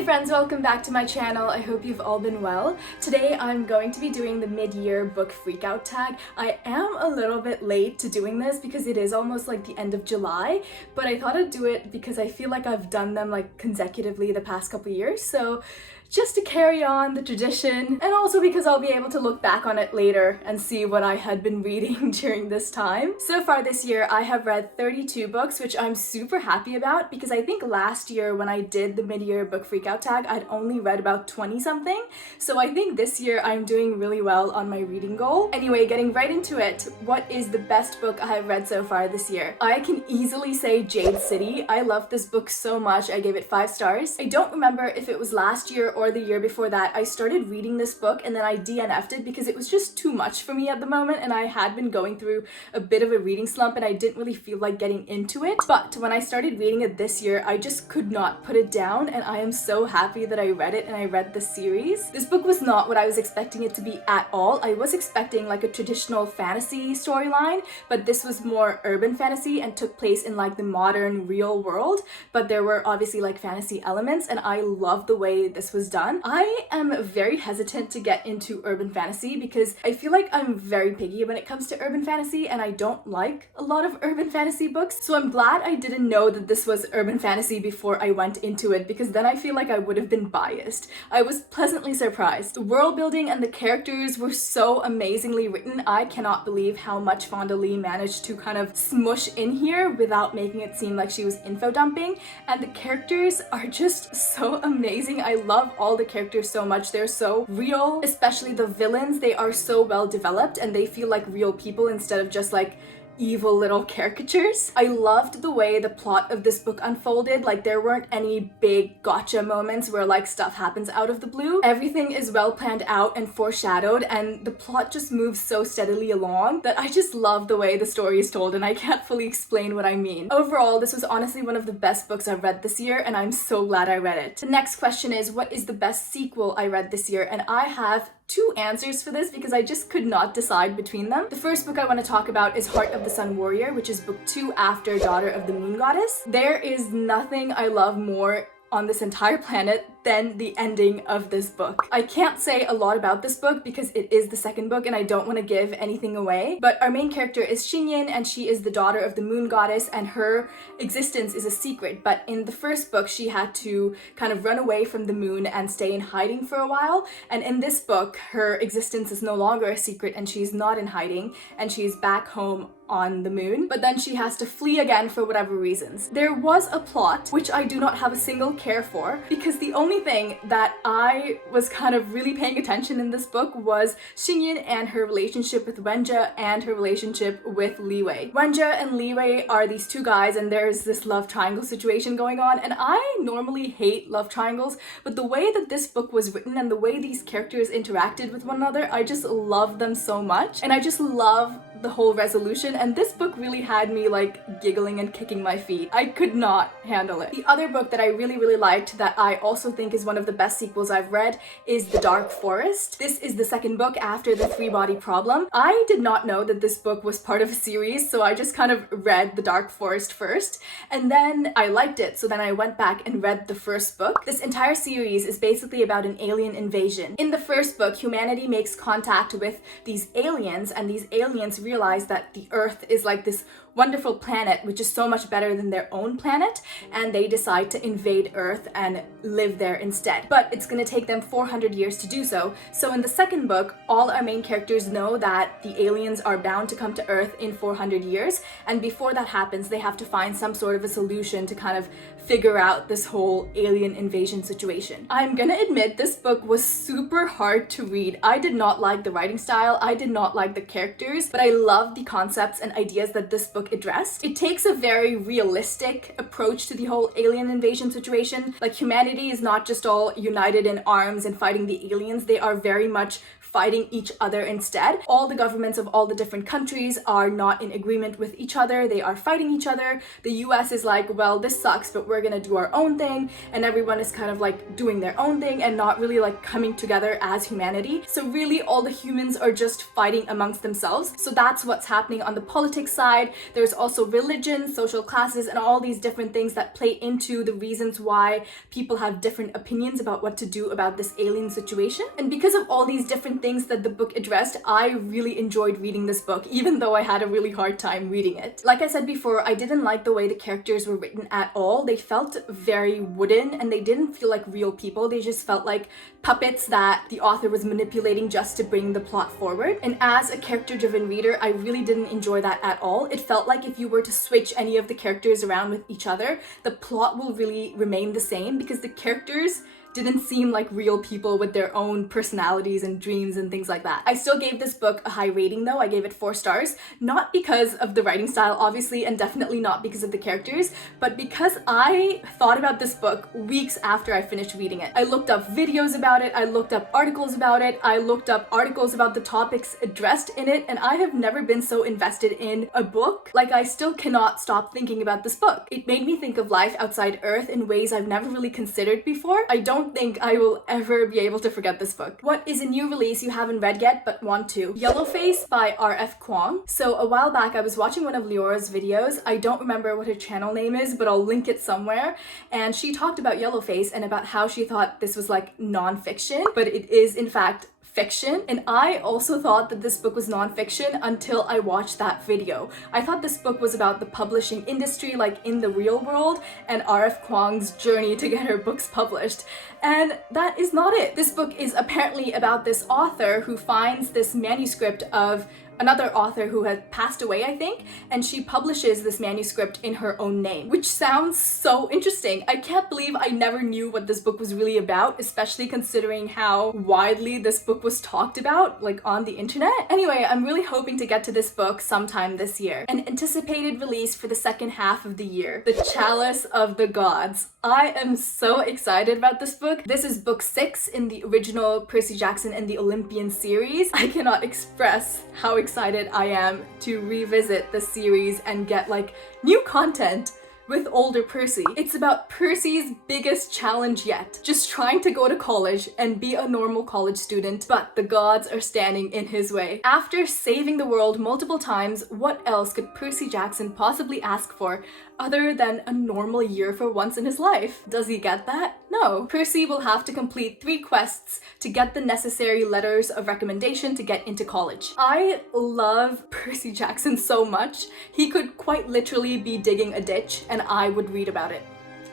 Hey friends, welcome back to my channel. I hope you've all been well. Today I'm going to be doing the mid-year book freakout tag. I am a little bit late to doing this because it is almost like the end of July, but I thought I'd do it because I feel like I've done them like consecutively the past couple years, so just to carry on the tradition, and also because I'll be able to look back on it later and see what I had been reading during this time. So far this year, I have read 32 books, which I'm super happy about because I think last year when I did the mid-year book freakout tag, I'd only read about 20 something. So I think this year I'm doing really well on my reading goal. Anyway, getting right into it, what is the best book I have read so far this year? I can easily say Jade City. I love this book so much. I gave it 5 stars. I don't remember if it was last year or the year before that I started reading this book and then I DNF'd it because it was just too much for me at the moment, and I had been going through a bit of a reading slump and I didn't really feel like getting into it. But when I started reading it this year, I just could not put it down, and I am so happy that I read it and I read the series. This book was not what I was expecting it to be at all. I was expecting like a traditional fantasy storyline, but this was more urban fantasy and took place in like the modern real world, but there were obviously like fantasy elements, and I love the way this was done. I am very hesitant to get into urban fantasy because I feel like I'm very picky when it comes to urban fantasy, and I don't like a lot of urban fantasy books. So I'm glad I didn't know that this was urban fantasy before I went into it, because then I feel like I would have been biased. I was pleasantly surprised. The world building and the characters were so amazingly written. I cannot believe how much Fonda Lee managed to kind of smush in here without making it seem like she was info dumping, and the characters are just so amazing. I love all the characters so much. They're so real, especially the villains. They are so well developed and they feel like real people instead of just like evil little caricatures. I loved the way the plot of this book unfolded. Like, there weren't any big gotcha moments where like stuff happens out of the blue. Everything is well planned out and foreshadowed, and the plot just moves so steadily along that I just love the way the story is told, and I can't fully explain what I mean. Overall, this was honestly one of the best books I've read this year, and I'm so glad I read it. The next question is, what is the best sequel I read this year? And I have 2 answers for this because I just could not decide between them. The first book I want to talk about is Heart of the Sun Warrior, which is book 2 after Daughter of the Moon Goddess. There is nothing I love more on this entire planet than the ending of this book. I can't say a lot about this book because it is the second book and I don't want to give anything away, but our main character is Xingyin, and she is the daughter of the moon goddess, and her existence is a secret. But in the first book, she had to kind of run away from the moon and stay in hiding for a while, and in this book, her existence is no longer a secret and she's not in hiding, and she's back home on the moon, but then she has to flee again for whatever reasons. There was a plot which I do not have a single care for, because the only thing that I was kind of really paying attention in this book was Xingyin and her relationship with Wenjie and her relationship with Li Wei. Wenjie and Li Wei are these 2 guys, and there's this love triangle situation going on, and I normally hate love triangles, but the way that this book was written and the way these characters interacted with one another, I just love them so much, and I just love the whole resolution, and this book really had me like giggling and kicking my feet. I could not handle it. The other book that I really liked that I also think is one of the best sequels I've read is The Dark Forest. This is the second book after The Three-Body Problem. I did not know that this book was part of a series, so I just kind of read The Dark Forest first, and then I liked it, so then I went back and read the first book. This entire series is basically about an alien invasion. In the first book, humanity makes contact with these aliens, and these aliens realize that the Earth is like this wonderful planet which is so much better than their own planet, and they decide to invade Earth and live there instead. But it's gonna take them 400 years to do so. So in the second book, all our main characters know that the aliens are bound to come to Earth in 400 years, and before that happens, they have to find some sort of a solution to kind of figure out this whole alien invasion situation. I'm gonna admit this book was super hard to read. I did not like the writing style, I did not like the characters, but I love the concepts and ideas that this book addressed. It takes a very realistic approach to the whole alien invasion situation. Like, humanity is not just all united in arms and fighting the aliens. They are very much fighting each other instead. All the governments of all the different countries are not in agreement with each other. They are fighting each other. The US is like, well, this sucks, but we're gonna do our own thing. And everyone is kind of like doing their own thing and not really like coming together as humanity. So really all the humans are just fighting amongst themselves. So that's what's happening on the politics side. There's also religion, social classes, and all these different things that play into the reasons why people have different opinions about what to do about this alien situation. And because of all these different things that the book addressed, I really enjoyed reading this book, even though I had a really hard time reading it. Like I said before, I didn't like the way the characters were written at all. They felt very wooden and they didn't feel like real people. They just felt like puppets that the author was manipulating just to bring the plot forward. And as a character-driven reader, I really didn't enjoy that at all. It felt like if you were to switch any of the characters around with each other, the plot will really remain the same because the characters didn't seem like real people with their own personalities and dreams and things like that. I still gave this book a high rating though. I gave it 4 stars, not because of the writing style, obviously, and definitely not because of the characters, but because I thought about this book weeks after I finished reading it. I looked up videos about it, I looked up articles about it, I looked up articles about the topics addressed in it, and I have never been so invested in a book. Like, I still cannot stop thinking about this book. It made me think of life outside Earth in ways I've never really considered before. I don't think I will ever be able to forget this book. What is a new release you haven't read yet but want to? Yellowface by R.F. Kuang. So a while back I was watching one of Leora's videos. I don't remember what her channel name is, but I'll link it somewhere. And she talked about Yellowface and about how she thought this was like non-fiction, but it is in fact fiction. And I also thought that this book was non-fiction until I watched that video. I thought this book was about the publishing industry, like in the real world, and R.F. Kuang's journey to get her books published. And that is not it. This book is apparently about this author who finds this manuscript of another author who had passed away, I think, and she publishes this manuscript in her own name, which sounds so interesting. I can't believe I never knew what this book was really about, especially considering how widely this book was talked about, like on the internet. Anyway, I'm really hoping to get to this book sometime this year. An anticipated release for the second half of the year, The Chalice of the Gods. I am so excited about this book. This is book 6 in the original Percy Jackson and the Olympian series. I cannot express how excited I am to revisit the series and get like new content with older Percy. It's about Percy's biggest challenge yet, just trying to go to college and be a normal college student, but the gods are standing in his way. After saving the world multiple times, what else could Percy Jackson possibly ask for other than a normal year for once in his life? Does he get that? No. Percy will have to complete 3 quests to get the necessary letters of recommendation to get into college. I love Percy Jackson so much. He could quite literally be digging a ditch and I would read about it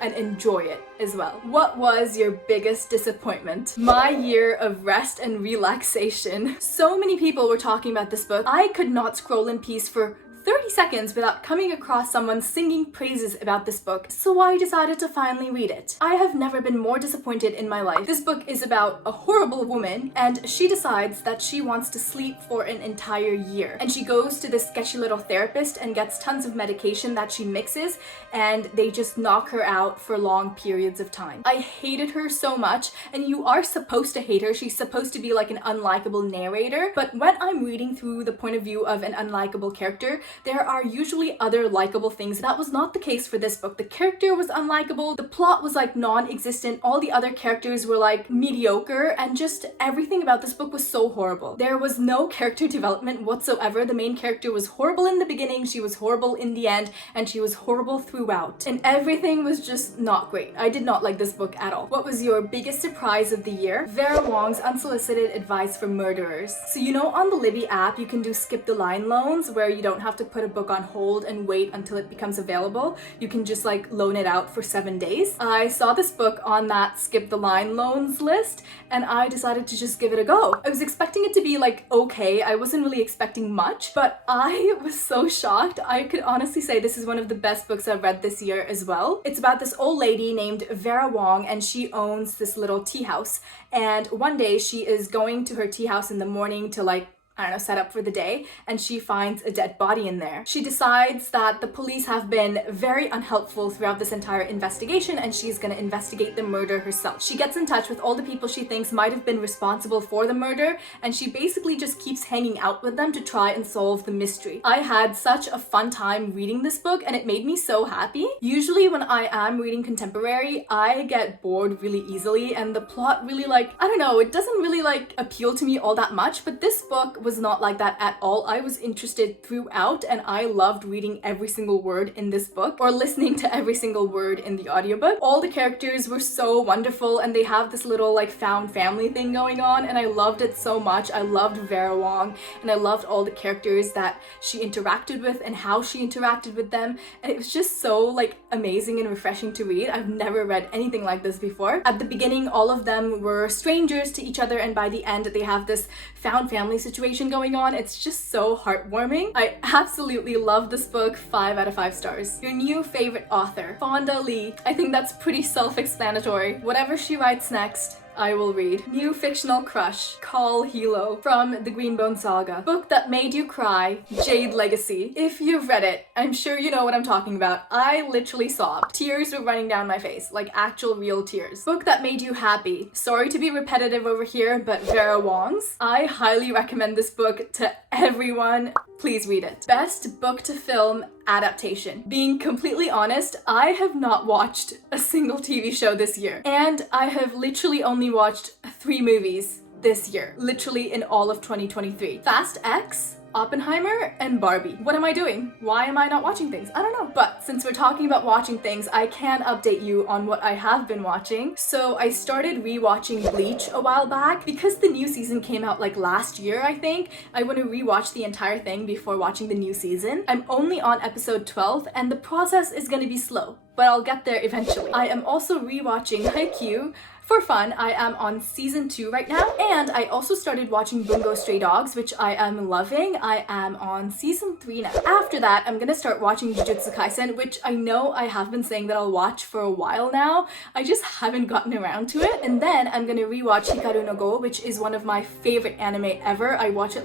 and enjoy it as well. What was your biggest disappointment? My year of rest and relaxation. So many people were talking about this book. I could not scroll in peace for 30 seconds without coming across someone singing praises about this book, so I decided to finally read it. I have never been more disappointed in my life. This book is about a horrible woman, and she decides that she wants to sleep for an entire year. And she goes to this sketchy little therapist and gets tons of medication that she mixes, and they just knock her out for long periods of time. I hated her so much, and you are supposed to hate her. She's supposed to be like an unlikable narrator, but when I'm reading through the point of view of an unlikable character, there are usually other likable things. That was not the case for this book. The character was unlikable, the plot was like non-existent, all the other characters were like mediocre, and just everything about this book was so horrible. There was no character development whatsoever. The main character was horrible in the beginning, she was horrible in the end, and she was horrible throughout. And everything was just not great. I did not like this book at all. What was your biggest surprise of the year? Vera Wong's Unsolicited Advice for Murderers. So you know on the Libby app you can do skip the line loans where you don't have to put a book on hold and wait until it becomes available. You can just like loan it out for 7 days. I saw this book on that skip the line loans list and I decided to just give it a go. I was expecting it to be like okay, I wasn't really expecting much, but I was so shocked. I could honestly say this is one of the best books I've read this year as well. It's about this old lady named Vera Wong and she owns this little tea house, and one day she is going to her tea house in the morning to like I don't know, set up for the day, and she finds a dead body in there. She decides that the police have been very unhelpful throughout this entire investigation, and she's gonna investigate the murder herself. She gets in touch with all the people she thinks might have been responsible for the murder, and she basically just keeps hanging out with them to try and solve the mystery. I had such a fun time reading this book, and it made me so happy. Usually when I am reading contemporary, I get bored really easily, and the plot really I don't know, it doesn't really appeal to me all that much, but this book was not like that at all. I was interested throughout, and I loved reading every single word in this book, or listening to every single word in the audiobook. All the characters were so wonderful, and they have this little found family thing going on, and I loved it so much. I loved Vera Wong, and I loved all the characters that she interacted with and how she interacted with them, and it was just so amazing and refreshing to read. I've never read anything like this before. At the beginning, all of them were strangers to each other, and by the end they have this found family situation going on. It's just so heartwarming. I absolutely love this book. 5 out of 5 stars. Your new favorite author, Fonda Lee. I think that's pretty self-explanatory. Whatever she writes next, I will read. New fictional crush, Call Hilo, from the Greenbone Saga. Book that made you cry, Jade Legacy. If you've read it, I'm sure you know what I'm talking about. I literally sobbed. Tears were running down my face, actual real tears. Book that made you happy. Sorry to be repetitive over here, but Vera Wong's. I highly recommend this book to everyone. Please read it. Best book to film adaptation. Being completely honest, I have not watched a single TV show this year, and I have literally only watched 3 movies this year, literally in all of 2023. Fast X, Oppenheimer, and Barbie. What am I doing? Why am I not watching things? I don't know. But since we're talking about watching things, I can update you on what I have been watching. So I started rewatching Bleach a while back because the new season came out last year, I think. I want to rewatch the entire thing before watching the new season. I'm only on episode 12, and the process is going to be slow, but I'll get there eventually. I am also rewatching Haikyuu. For fun, I am on season 2 right now, and I also started watching Bungo Stray Dogs, which I am loving. I am on season 3 now. After that, I'm gonna start watching Jujutsu Kaisen, which I know I have been saying that I'll watch for a while now. I just haven't gotten around to it. And then I'm gonna rewatch Hikaru no Go, which is one of my favorite anime ever. I watch it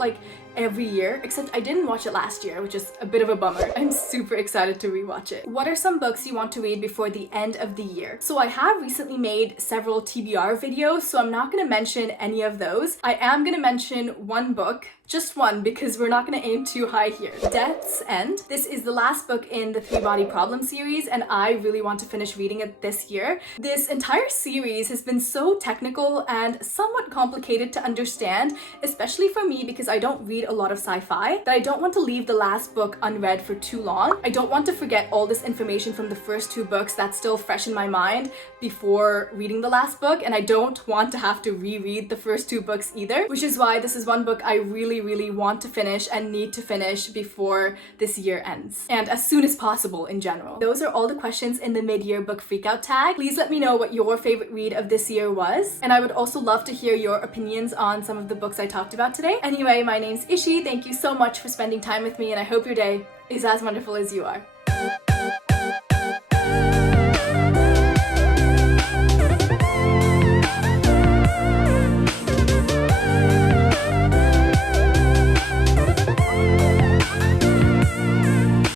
every year, except I didn't watch it last year, which is a bit of a bummer. I'm super excited to rewatch it. What are some books you want to read before the end of the year? So I have recently made several TBR videos, so I'm not gonna mention any of those. I am gonna mention one book, just one, because we're not gonna aim too high here. Death's End. This is the last book in the 3-Body Problem series, and I really want to finish reading it this year. This entire series has been so technical and somewhat complicated to understand, especially for me because I don't read a lot of sci-fi, that I don't want to leave the last book unread for too long. I don't want to forget all this information from the first 2 books that's still fresh in my mind before reading the last book, and I don't want to have to reread the first 2 books either, which is why this is one book I really want to finish and need to finish before this year ends, and as soon as possible in general. Those are all the questions in the mid-year book freakout tag. Please let me know what your favorite read of this year was, and I would also love to hear your opinions on some of the books I talked about today. Anyway, my name's Ishi. Thank you so much for spending time with me, and I hope your day is as wonderful as you are.